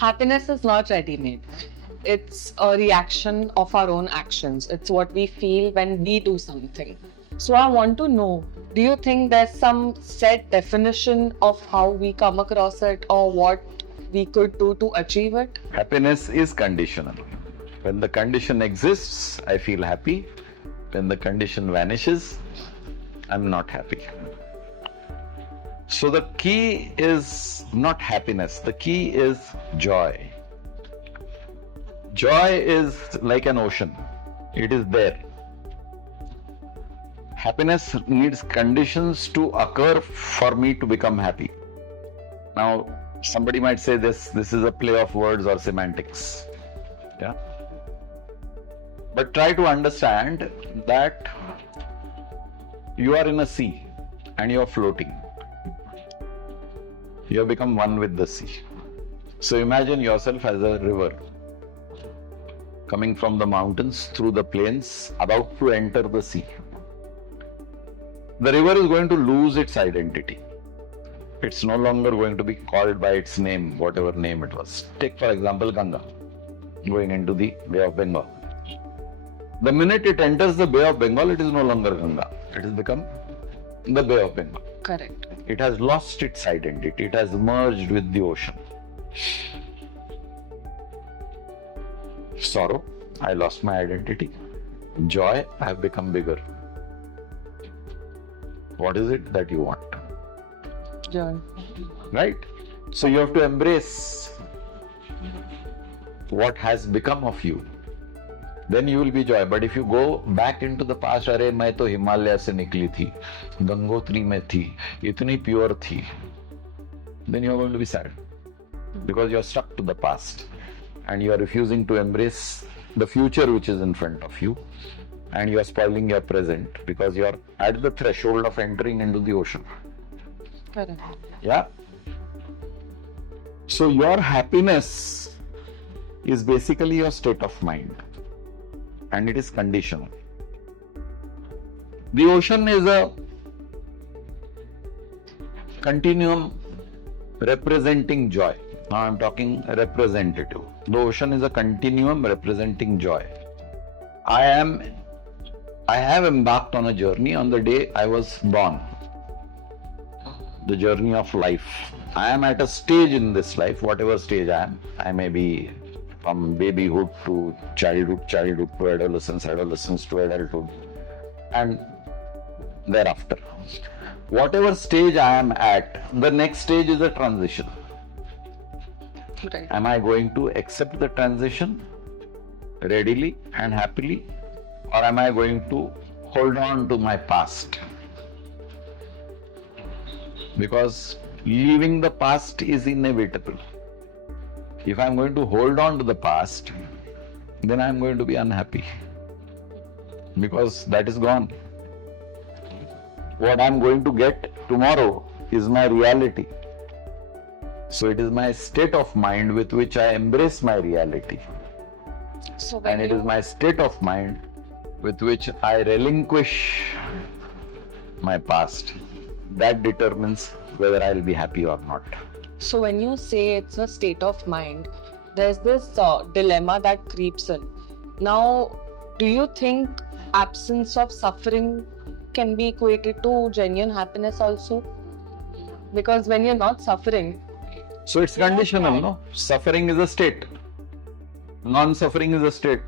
Happiness is not ready-made. It's a reaction of our own actions. It's what we feel when we do something. So I want to know, do you think there's some set definition of how we come across it or what we could do to achieve it? Happiness is conditional. When the condition exists, I feel happy. When the condition vanishes, I'm not happy. So the key is not happiness, the key is joy. Joy is like an ocean, it is there. Happiness needs conditions to occur for me to become happy. Now, somebody might say this is a play of words or semantics. Yeah. But try to understand that you are in a sea and you are floating. You have become one with the sea. So imagine yourself as a river coming from the mountains through the plains, about to enter the sea. The river is going to lose its identity. It's no longer going to be called by its name, whatever name it was. Take, for example, Ganga, going into the Bay of Bengal. The minute it enters the Bay of Bengal, it is no longer Ganga. It has become the Bay of Bengal. Correct. It has lost its identity. It has merged with the ocean. Sorrow, I lost my identity. Joy, I have become bigger. What is it that you want? Joy. Right? So you have to embrace what has become of you. Then you will be joy. But if you go back into the past, अरे मैं तो हिमालय से निकली थी, गंगोत्री में थी, इतनी pure थी, then you are going to be sad because you are stuck to the past and you are refusing to embrace the future which is in front of you, and you are spoiling your present because you are at the threshold of entering into the ocean. Correct. Yeah. So your happiness is basically your state of mind, and it is conditional. The ocean is a continuum representing joy. Now I'm talking representative. The ocean is a continuum representing joy. I have embarked on a journey on the day I was born. The journey of life. I am at a stage in this life, whatever stage I am. I may be from babyhood to childhood to adolescence to adulthood, and thereafter. Whatever stage I am at, the next stage is a transition. Right. Am I going to accept the transition readily and happily, or am I going to hold on to my past? Because leaving the past is inevitable. If I'm going to hold on to the past, then I'm going to be unhappy because that is gone. What I'm going to get tomorrow is my reality. So it is my state of mind with which I embrace my reality. So And it is my state of mind with which I relinquish my past. That determines whether I'll be happy or not. So when you say it's a state of mind, there's this dilemma that creeps in. Now, do you think absence of suffering can be equated to genuine happiness also? Because when you're not suffering... So it's conditional, no? Suffering is a state. Non-suffering is a state.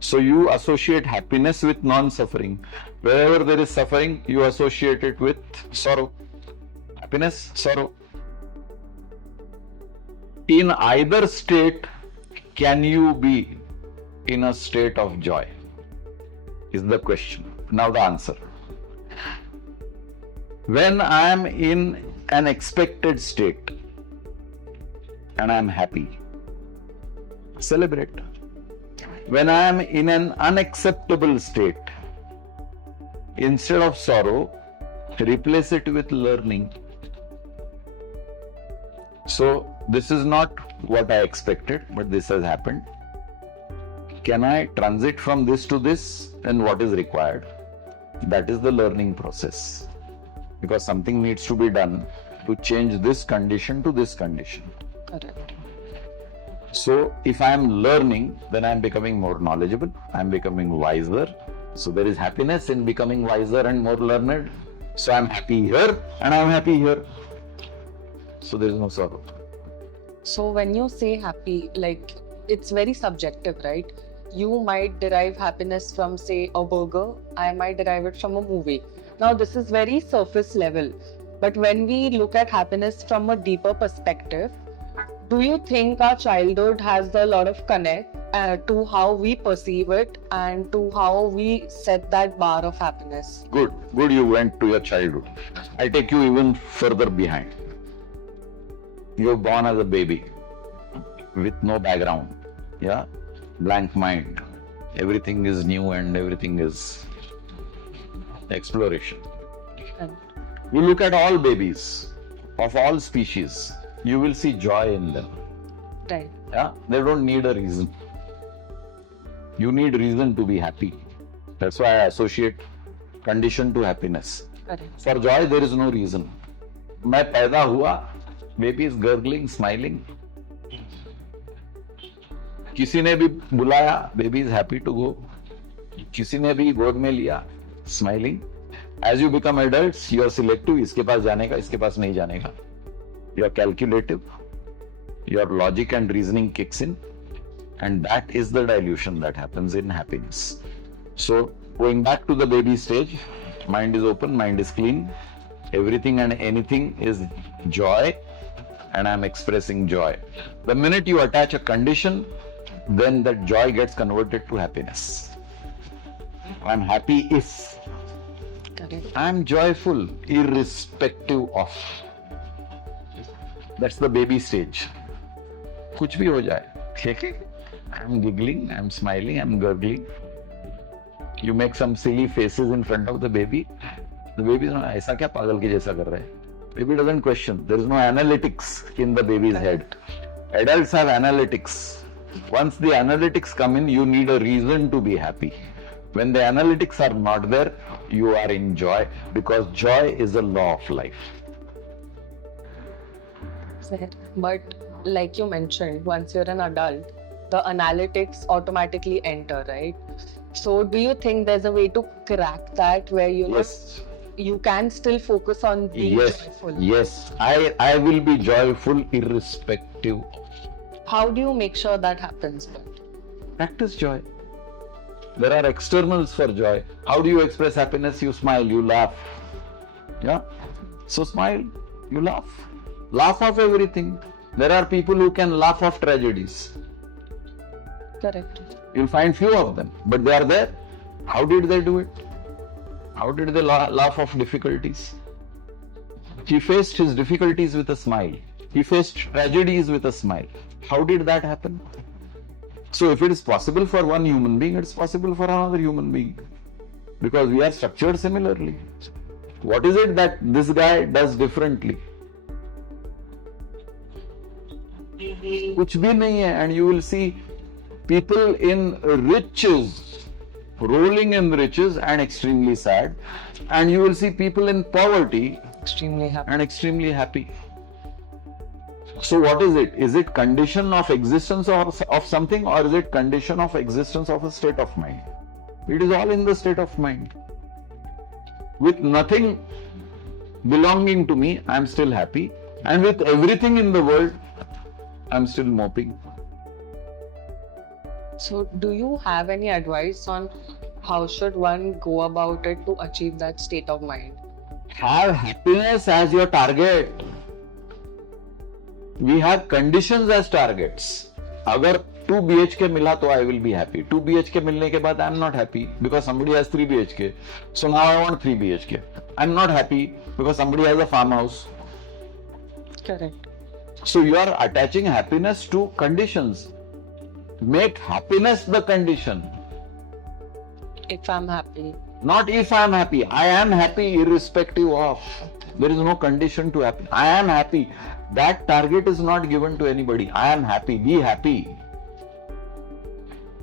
So you associate happiness with non-suffering. Wherever there is suffering, you associate it with sorrow. Happiness, sorrow. In either state, can you be in a state of joy? Is the question. Now the answer. When I am in an expected state and I am happy, celebrate. When I am in an unacceptable state, instead of sorrow, replace it with learning. So this is not what I expected, but this has happened. Can I transit from this to this? And what is required? That is the learning process. Because something needs to be done to change this condition to this condition. Correct. So if I am learning, then I am becoming more knowledgeable, I am becoming wiser. So there is happiness in becoming wiser and more learned. So I am happy here and I am happy here. So there is no sorrow. So when you say happy, like it's very subjective, right? You might derive happiness from, say, a burger. I might derive it from a movie. Now, this is very surface level. But when we look at happiness from a deeper perspective, do you think our childhood has a lot of connect to how we perceive it and to how we set that bar of happiness? Good you went to your childhood. I take you even further behind. You were born as a baby with no background, yeah, blank mind. Everything is new and everything is exploration. And You look at all babies of all species, you will see joy in them. right, Yeah, they don't need a reason. You need reason to be happy. That's why I associate condition to happiness. correct. For joy, there is no reason. मैं पैदा हुआ, baby is gurgling, smiling. किसी ने भी बुलाया, baby is happy to go. किसी ने भी गोद में लिया, smiling. As you become adults, you are selective. इसके पास जाने का, इसके पास नहीं जाने का. You are calculative. Your logic and reasoning kicks in, and that is the dilution that happens in happiness. So, going back to the baby stage, mind is open, mind is clean. Everything and anything is joy, and I'm expressing joy. The minute you attach a condition, then that joy gets converted to happiness. I'm happy if Correct. I'm joyful, irrespective of. That's the baby stage. कुछ भी हो जाए, ठीक है? I'm giggling, I'm smiling, I'm gurgling. You make some silly faces in front of the baby. The baby is not, ऐसा क्या पागल के जैसा कर रहा है? Baby doesn't question. There is no analytics in the baby's head. Adults have analytics. Once the analytics come in, you need a reason to be happy. When the analytics are not there, you are in joy, because joy is a law of life. Fair. But like you mentioned, once you're an adult, the analytics automatically enter, right? So do you think there's a way to crack that where Yes. you can still focus on being joyful? Yes. I will be joyful irrespective. How do you make sure that happens? Practice joy. There are externals for joy. How do you express happiness? You smile, you laugh. Yeah? So smile, you laugh. Laugh off everything. There are people who can laugh off tragedies. Correct. You'll find few of them, but they are there. How did they do it? How did they laugh off difficulties? He faced his difficulties with a smile. He faced tragedies with a smile. How did that happen? So if it is possible for one human being, it's possible for another human being. Because we are structured similarly. What is it that this guy does differently? कुछ भी नहीं है. And you will see people in riches, rolling in riches and extremely sad. And you will see people in poverty Extremely happy. and extremely happy. So what is it? Is it condition of existence of something, or is it condition of existence of a state of mind? It is all in the state of mind. With nothing belonging to me, I am still happy. And with everything in the world, I am still moping. So do you have any advice on how should one go about it to achieve that state of mind? Have happiness as your target. We have conditions as targets. अगर 2 BHK मिला तो I will be happy. 2 BHK मिलने के बाद I am not happy because somebody has 3 BHK. So now I want 3 BHK. I am not happy because somebody has a farmhouse. Correct. So you are attaching happiness to conditions. Make happiness the condition. If I'm happy. Not if I am happy. I am happy irrespective of. There is no condition to happy. I am happy. That target is not given to anybody. I am happy. Be happy.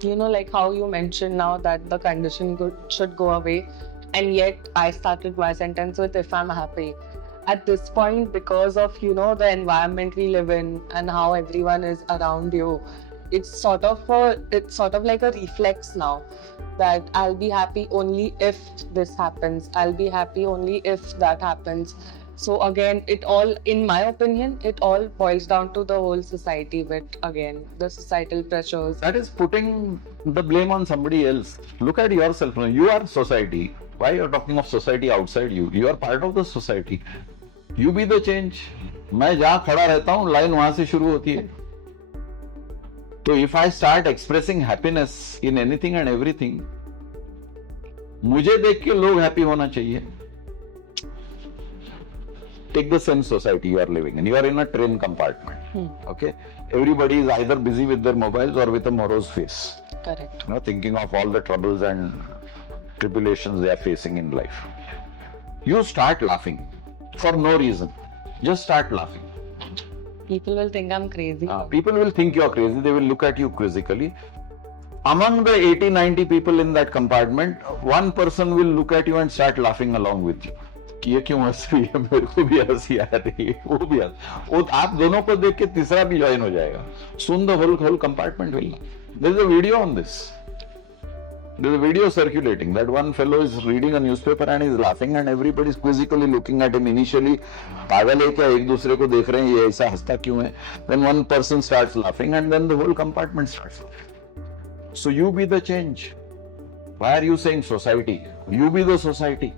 You know, like how you mentioned now that the condition should go away, and yet I started my sentence with if I'm happy. at this point, because of the environment we live in and how everyone is around you, it's sort of like a reflex now, that I'll be happy only if this happens, I'll be happy only if that happens. So again, in my opinion, it all boils down to the whole society bit again, the societal pressures. That is putting the blame on somebody else. Look at yourself. You are society. Why you are talking of society outside you? You are part of the society. You be the change. मैं जहाँ खड़ा रहता हूँ line वहां से शुरू होती है. तो if I start expressing happiness in anything and everything, मुझे देख के लोग हैप्पी होना चाहिए. Take the same society you are living in. You are in a train compartment. Okay, everybody is either busy with their mobiles or with a morose face. Correct. Thinking of all the troubles and tribulations they are facing in life. You start laughing for no reason. Just start laughing. People will think I'm crazy. People will think you're crazy. They will look at you quizzically. Among the 80-90 people in that compartment, one person will look at you and start laughing along with you. कि ये क्यों हंस रही है, मेरे को भी हंसी आ रही है, वो भी वो आप दोनों को देख के तीसरा भी ज्वाइन हो जाएगा. Soon the whole compartment will. There is a video on this. There is a video circulating that one fellow is reading a newspaper and is laughing and everybody is quizzically looking at him. Initially, पागल है क्या, एक दूसरे को देख रहे हैं, ये ऐसा हंसता क्यों है? Then one person starts laughing and then the whole compartment starts laughing. So you be the change. Why are you saying society? You be the society.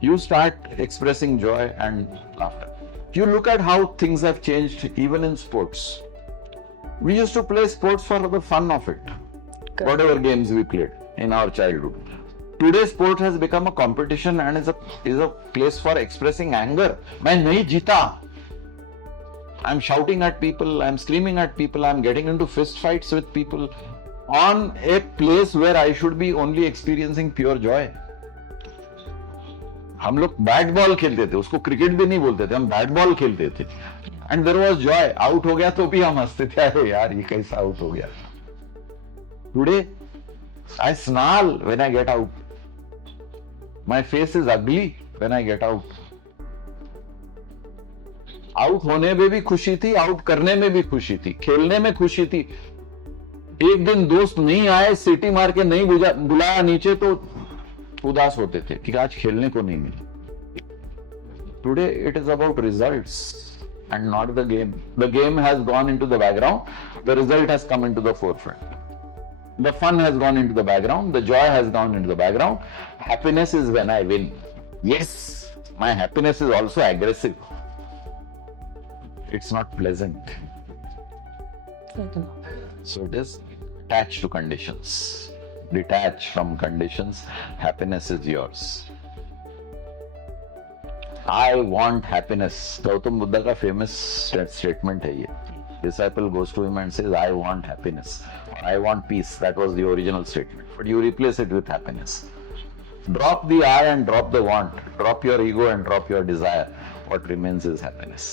You start expressing joy and laughter. You look at how things have changed even in sports. We used to play sports for the fun of it. Correct. Whatever games we played in our childhood. Today sport has become a competition and is a place for expressing anger. मैं नहीं जीता. I'm shouting at people, I'm screaming at people, I'm getting into fist fights with people on a place where I should be only experiencing pure joy. हम लोग bat ball खेलते थे, उसको cricket भी नहीं बोलते थे, हम बैट बॉल खेलते थे. And there was joy. Out हो गया तो भी हम हंसते थे, अरे यार ये कैसा आउट हो गया. Today I snarl when I get out. My face is ugly when I get out. Out होने में भी खुशी थी, आउट करने में भी खुशी थी, खेलने में खुशी थी. एक दिन दोस्त नहीं आए, सीटी मार के नहीं बुलाया नीचे तो उदास होते थे कि आज खेलने को नहीं मिला. Today it is about results and not the game. The game has gone into the background, the result has come into the forefront. The fun has gone into the background, the joy has gone into the background. Happiness is when I win. Yes, my happiness is also aggressive. It's not pleasant. So it is attached to conditions. Detach from conditions. Happiness is yours. I want happiness. Gautam Buddha का famous statement है ये. Disciple goes to him and says, I want happiness. I want peace. That was the original statement. But you replace it with happiness. Drop the I and drop the want. Drop your ego and drop your desire. What remains is happiness.